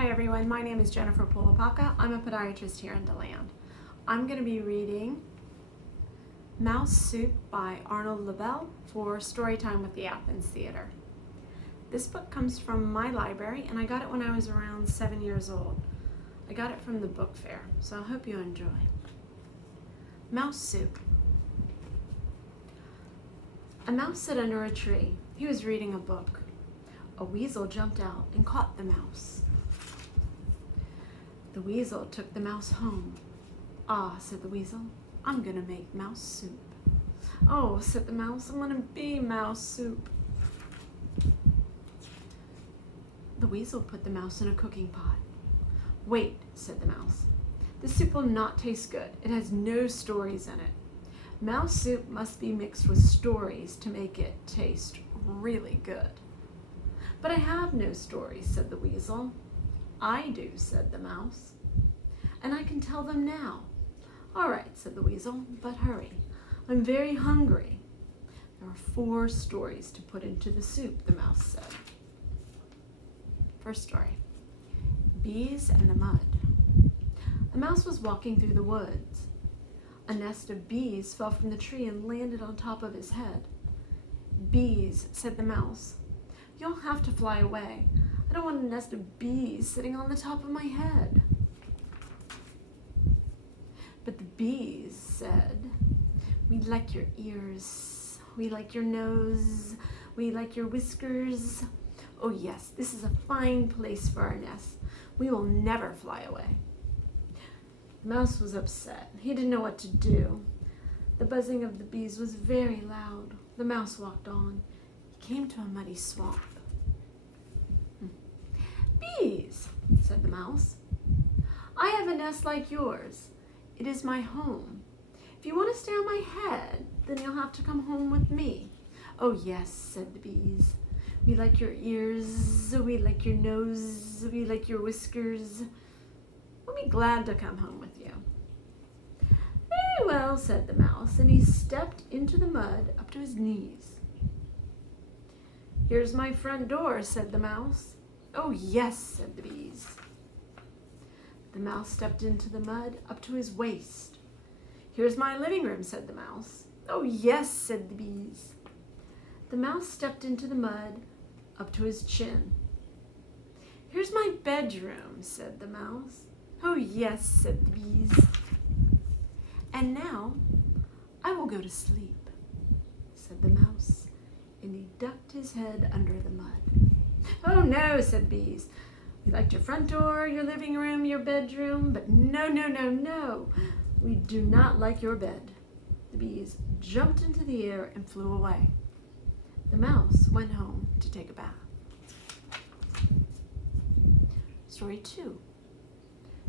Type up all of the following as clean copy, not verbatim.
Hi everyone, my name is Jenneffer Pulapaka. I'm a podiatrist here in DeLand. I'm going to be reading Mouse Soup by Arnold Lobel for Storytime with the Athens Theatre. This book comes from my library and I got it when I was around 7 years old. I got it from the book fair, so I hope you enjoy. Mouse Soup. A mouse sat under a tree. He was reading a book. A weasel jumped out and caught the mouse. The weasel took the mouse home. "Ah," said the weasel, "I'm gonna make mouse soup." "Oh," said the mouse, "I'm gonna be mouse soup." The weasel put the mouse in a cooking pot. "Wait," said the mouse. "This soup will not taste good. It has no stories in it. Mouse soup must be mixed with stories to make it taste really good." "But I have no stories," said the weasel. "I do," said the mouse, "and I can tell them now." "All right," said the weasel, "but hurry. I'm very hungry." "There are 4 stories to put into the soup," the mouse said. First story, Bees and the Mud. A mouse was walking through the woods. A nest of bees fell from the tree and landed on top of his head. "Bees," said the mouse, "you'll have to fly away. I don't want a nest of bees sitting on the top of my head." But the bees said, "We like your ears. We like your nose. We like your whiskers. Oh yes, this is a fine place for our nest. We will never fly away." The mouse was upset. He didn't know what to do. The buzzing of the bees was very loud. The mouse walked on. He came to a muddy swamp. "Bees," said the mouse, "I have a nest like yours. It is my home. If you want to stay on my head, then you'll have to come home with me." "Oh yes," said the bees. "We like your ears, we like your nose, we like your whiskers. We'll be glad to come home with you." "Very well," said the mouse, and he stepped into the mud up to his knees. "Here's my front door," said the mouse. "Oh yes," said the bees. The mouse stepped into the mud up to his waist. "Here's my living room," said the mouse. "Oh yes," said the bees. The mouse stepped into the mud up to his chin. "Here's my bedroom," said the mouse. "Oh yes," said the bees. "And now I will go to sleep," said the mouse, and he ducked his head under the mud. "Oh no," said the bees. "We liked your front door, your living room, your bedroom, but no, no, no, no. We do not like your bed." The bees jumped into the air and flew away. The mouse went home to take a bath. Story 2.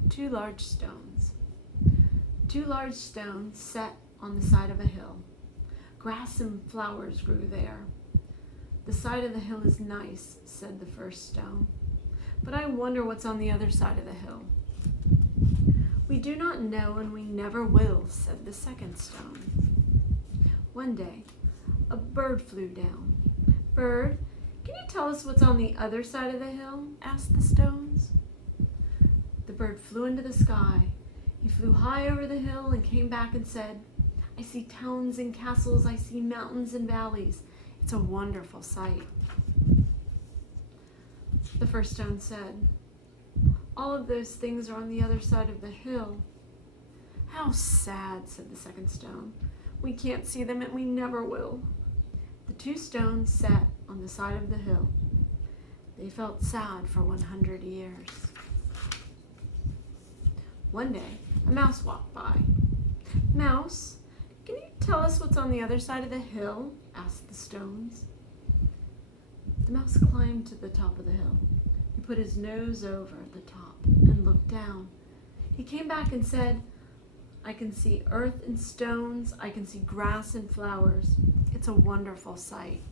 2 large stones. 2 large stones sat on the side of a hill. Grass and flowers grew there. "The side of the hill is nice," said the first stone, "but I wonder what's on the other side of the hill." "We do not know and we never will," said the second stone. One day, a bird flew down. "Bird, can you tell us what's on the other side of the hill?" asked the stones. The bird flew into the sky. He flew high over the hill and came back and said, "I see towns and castles. I see mountains and valleys. It's a wonderful sight." The first stone said, "All of those things are on the other side of the hill." "How sad," said the second stone. "We can't see them and we never will." The 2 stones sat on the side of the hill. They felt sad for 100 years. One day, a mouse walked by. "Mouse, can you tell us what's on the other side of the hill?" asked the stones. The mouse climbed to the top of the hill. He put his nose over the top and looked down. He came back and said, "I can see earth and stones. I can see grass and flowers. It's a wonderful sight."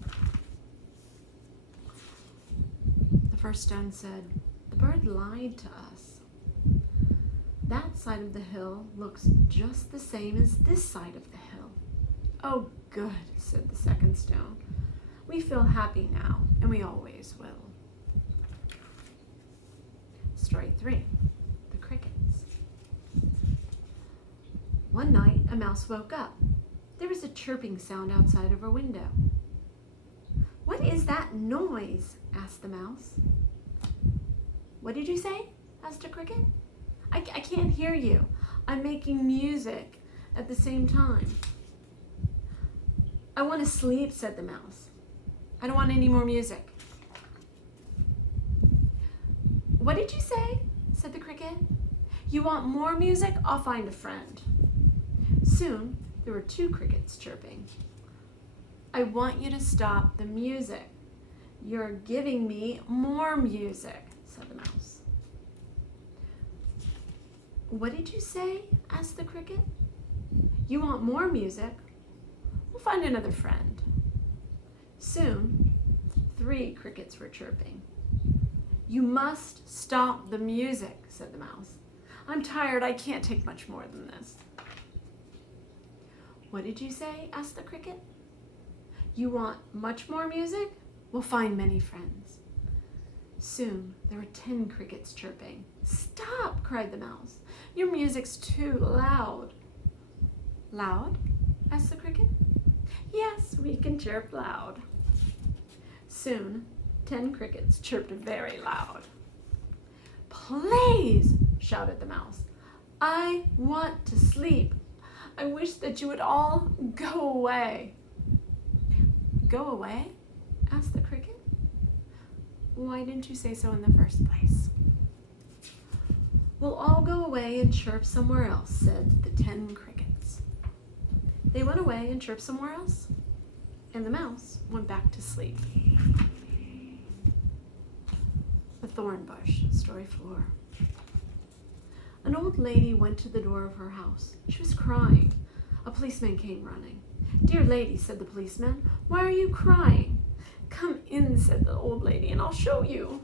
The first stone said, "The bird lied to us. That side of the hill looks just the same as this side of the hill." "Oh, good," said the second stone. "We feel happy now, and we always will." Story 3, The Crickets. One night, a mouse woke up. There was a chirping sound outside of her window. "What is that noise?" asked the mouse. "What did you say?" asked a cricket. I can't hear you. I'm making music at the same time." "I want to sleep," said the mouse. "I don't want any more music." "What did you say?" said the cricket. "You want more music? I'll find a friend." Soon, there were 2 crickets chirping. "I want you to stop the music. You're giving me more music," said the mouse. "What did you say?" asked the cricket. "You want more music? We'll find another friend." Soon, 3 crickets were chirping. "You must stop the music," said the mouse. "I'm tired. I can't take much more than this." "What did you say?" asked the cricket. "You want much more music? We'll find many friends." Soon, there were 10 crickets chirping. "Stop!" cried the mouse. "Your music's too loud." "Loud?" asked the cricket. "Yes, we can chirp loud." Soon, 10 crickets chirped very loud. "Please!" shouted the mouse. "I want to sleep. I wish that you would all go away." "Go away?" asked the cricket. "Why didn't you say so in the first place?" "We'll all go away and chirp somewhere else," said the 10 crickets. They went away and chirped somewhere else, and the mouse went back to sleep. The Thorn Bush, Story 4. An old lady went to the door of her house. She was crying. A policeman came running. "Dear lady," said the policeman, "why are you crying?" "Come in," said the old lady, "and I'll show you."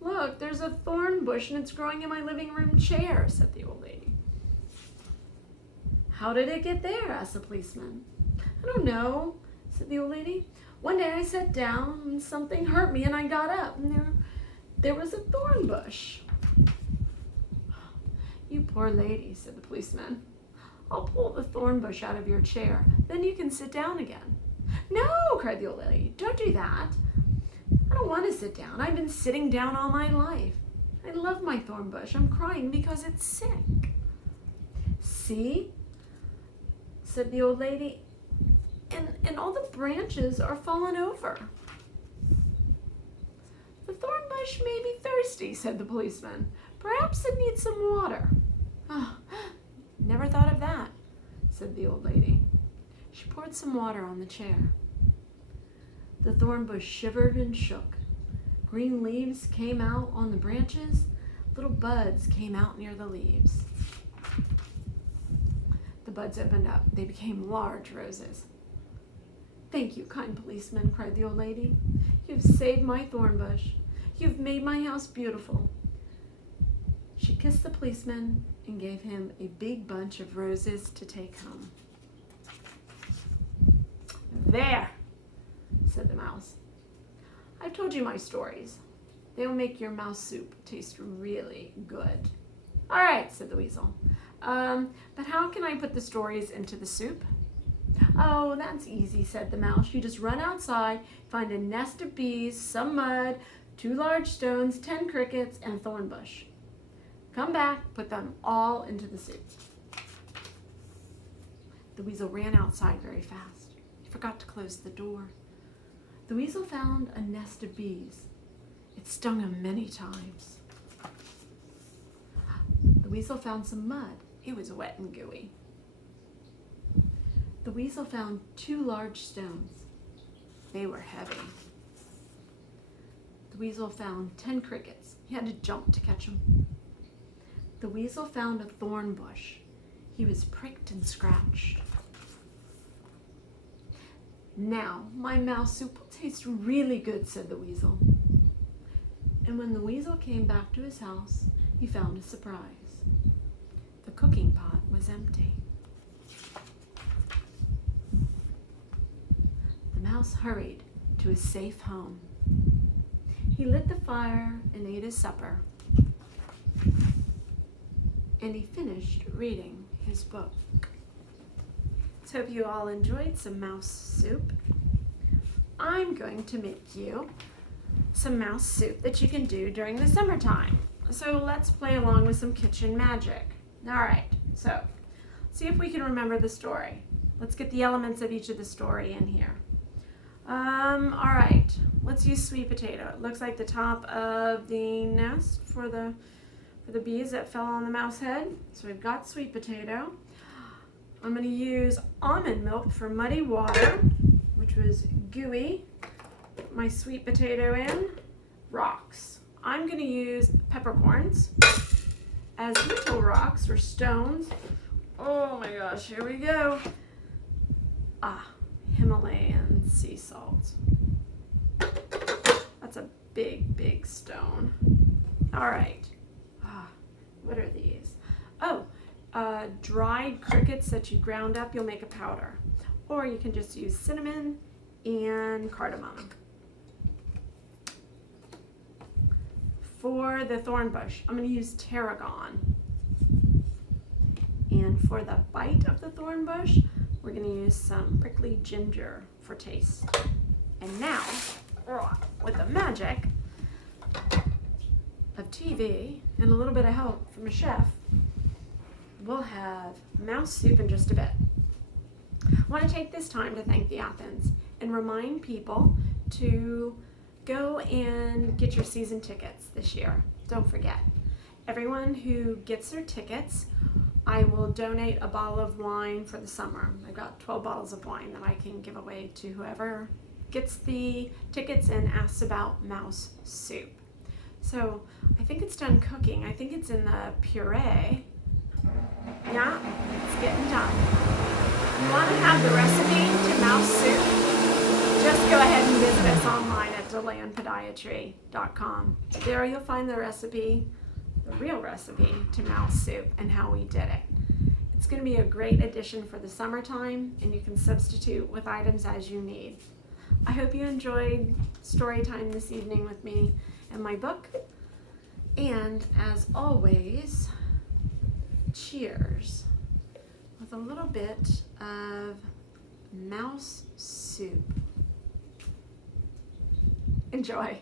"Look, there's a thorn bush and it's growing in my living room chair," said the old lady. "How did it get there?" asked the policeman. "I don't know," said the old lady. "One day I sat down and something hurt me and I got up and there was a thorn bush." "You poor lady," said the policeman. "I'll pull the thorn bush out of your chair. Then you can sit down again." "No," cried the old lady. "Don't do that. I don't want to sit down. I've been sitting down all my life. I love my thorn bush. I'm crying because it's sick." "See?" said the old lady. And all the branches are fallen over." "The thorn bush may be thirsty," said the policeman. "Perhaps it needs some water." "Oh, never thought of that," said the old lady. She poured some water on the chair. The thorn bush shivered and shook. Green leaves came out on the branches. Little buds came out near the leaves. The buds opened up. They became large roses. "Thank you, kind policeman," cried the old lady. "You've saved my thorn bush. You've made my house beautiful." She kissed the policeman and gave him a big bunch of roses to take home. "There," said the mouse. "I've told you my stories. They will make your mouse soup taste really good." "All right," said the weasel. But how can I put the stories into the soup?" "Oh, that's easy," said the mouse. "You just run outside, find a nest of bees, some mud, 2 large stones, 10 crickets, and a thorn bush. Come back, put them all into the soup." The weasel ran outside very fast. He forgot to close the door. The weasel found a nest of bees. It stung him many times. The weasel found some mud. It was wet and gooey. The weasel found 2 large stones. They were heavy. The weasel found 10 crickets. He had to jump to catch them. The weasel found a thorn bush. He was pricked and scratched. "Now, my mouse soup will taste really good," said the weasel. And when the weasel came back to his house, he found a surprise. The cooking pot was empty. The mouse hurried to his safe home. He lit the fire and ate his supper. And he finished reading his book. So hope you all enjoyed some mouse soup. I'm going to make you some mouse soup that you can do during the summertime. So let's play along with some kitchen magic. All right, so see if we can remember the story. Let's get the elements of each of the story in here. All right, let's use sweet potato. It looks like the top of the nest for the bees that fell on the mouse head. So we've got sweet potato. I'm going to use almond milk for muddy water, which was gooey. Put my sweet potato in. Rocks. I'm going to use peppercorns as little rocks or stones. Oh my gosh, here we go. Himalayan sea salt. That's a big, big stone. All right. What are these? Oh, dried crickets that you ground up, you'll make a powder. Or you can just use cinnamon and cardamom. For the thorn bush, I'm going to use tarragon. And for the bite of the thorn bush, we're going to use some prickly ginger for taste. And now, with the magic of TV and a little bit of help from a chef, we'll have mouse soup in just a bit. I want to take this time to thank the Athens and remind people to go and get your season tickets this year. Don't forget. Everyone who gets their tickets, I will donate a bottle of wine for the summer. I've got 12 bottles of wine that I can give away to whoever gets the tickets and asks about mouse soup. So I think it's done cooking. I think it's in the puree. Yeah, it's getting done. If you want to have the recipe to mouse soup, just go ahead and visit us online at delandpodiatry.com. There you'll find the recipe, the real recipe to mouse soup and how we did it. It's going to be a great addition for the summertime, and you can substitute with items as you need. I hope you enjoyed story time this evening with me and my book. And as always, cheers with a little bit of mouse soup. Enjoy.